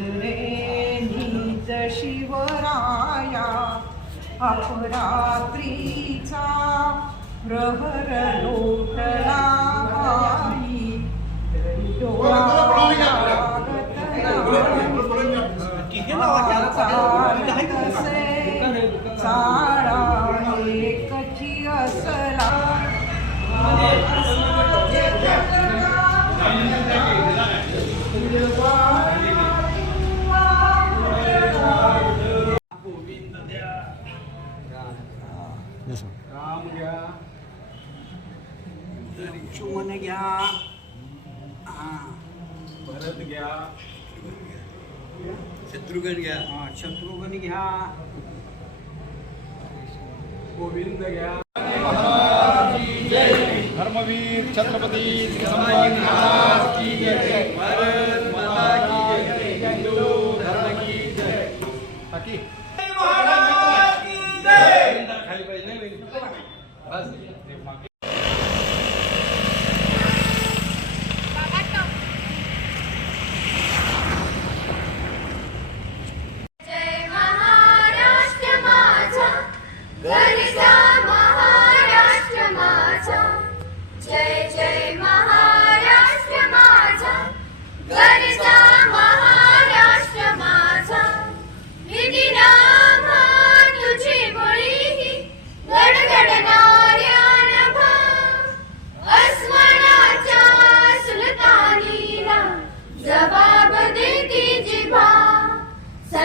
नजरे शिवराया अपरात्रीचा प्रहर लोटला डोळा Yes, sir. राम घ्या लक्ष्मण घ्या हा भरत घ्या शत्रुघ्न घ्या हा शत्रुघ्न घ्या गोविंद घ्या धर्मवीर छत्रपति संभाजी की जय भारत जय धर्म की जय Buzz.